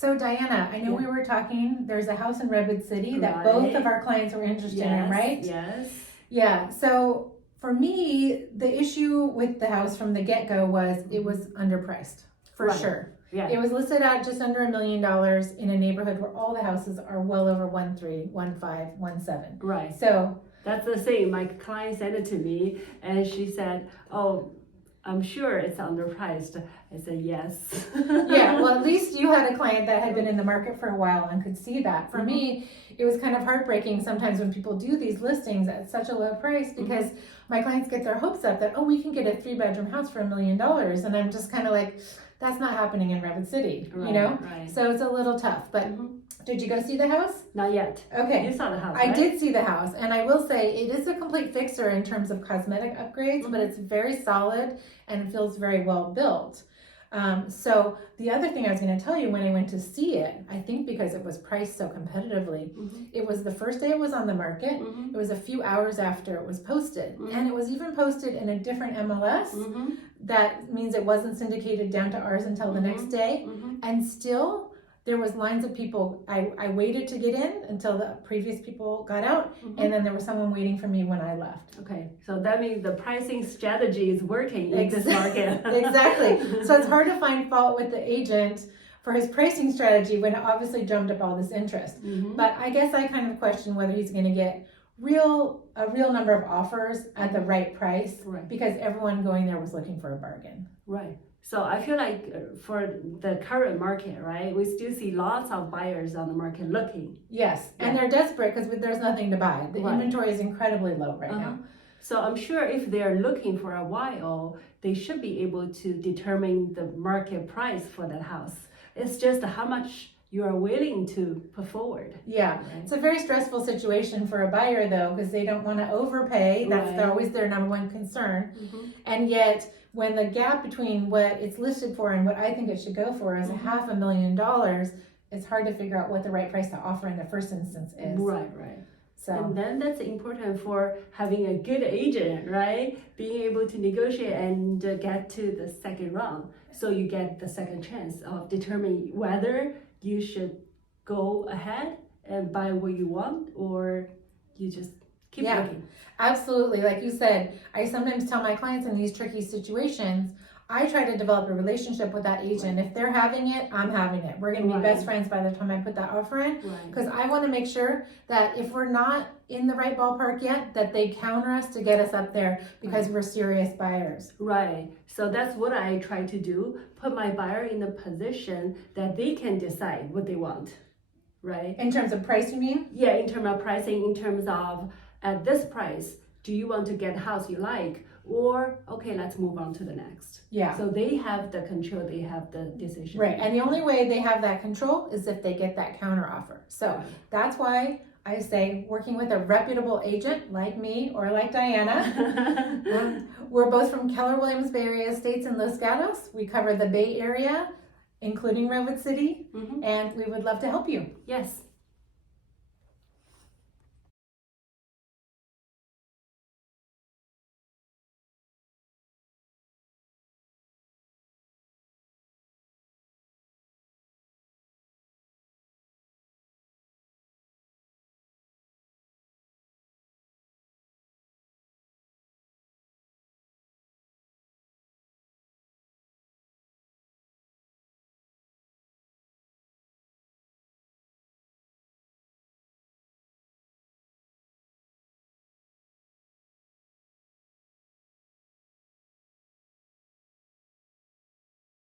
So Diana, I know we were talking, there's a house in Redwood City that both of our clients were interested in, right? Yes. Yeah, so for me, the issue with the house from the get-go was it was underpriced, for sure. Yeah. It was listed at just under $1 million in a neighborhood where all the houses are well over 1.3, 1.5, 1.7. Right. So that's the thing. My client sent it to me and she said, "Oh, I'm sure it's underpriced." I said, yes. Yeah, well, at least you had a client that had been in the market for a while and could see that. For me, it was kind of heartbreaking sometimes when people do these listings at such a low price because my clients get their hopes up that, oh, we can get a 3-bedroom house for $1 million. And I'm just kind of like, that's not happening in Redwood City, you know? Right. So it's a little tough. But did you go see the house? Not yet. Okay. You saw the house, I right? did see the house, and I will say it is a complete fixer in terms of cosmetic upgrades, but it's very solid and it feels very well built. So the other thing I was going to tell you when I went to see it, I think because it was priced so competitively, it was the first day it was on the market. It was a few hours after it was posted, and it was even posted in a different MLS. That means it wasn't syndicated down to ours until the next day, and still there was lines of people. I waited to get in until the previous people got out, and then there was someone waiting for me when I left. Okay, so that means the pricing strategy is working in this market. Exactly. So it's hard to find fault with the agent for his pricing strategy when it obviously drummed up all this interest. But I guess I kind of question whether he's going to get a real number of offers at the right price, because everyone going there was looking for a bargain. Right. So I feel like for the current market, right, we still see lots of buyers on the market looking. Yes, and they're desperate because there's nothing to buy. The inventory is incredibly low right now. So I'm sure if they're looking for a while, they should be able to determine the market price for that house. It's just how much you are willing to put forward. Yeah, it's a very stressful situation for a buyer though, because they don't want to overpay. That's always their number one concern. And yet, when the gap between what it's listed for and what I think it should go for is $500,000, it's hard to figure out what the right price to offer in the first instance is. Right. So. And then that's important for having a good agent, right? Being able to negotiate and get to the second round. So you get the second chance of determining whether you should go ahead and buy what you want, or you just keep looking. Absolutely. Like you said, I sometimes tell my clients in these tricky situations, I try to develop a relationship with that agent. If they're having it, I'm having it. We're going to be best friends by the time I put that offer in, because I want to make sure that if we're not in the right ballpark yet, that they counter us to get us up there, because we're serious buyers. Right. So that's what I try to do, put my buyer in a position that they can decide what they want, right? In terms of price, you mean? Yeah, in terms of pricing, in terms of at this price, do you want to get a house you like? Or, okay, let's move on to the next. Yeah. So they have the control, they have the decision. Right, and the only way they have that control is if they get that counter offer. So that's why I say working with a reputable agent like me or like Diana. We're both from Keller Williams Bay Area Estates in Los Gatos. We cover the Bay Area, including Redwood City, and we would love to help you. Yes.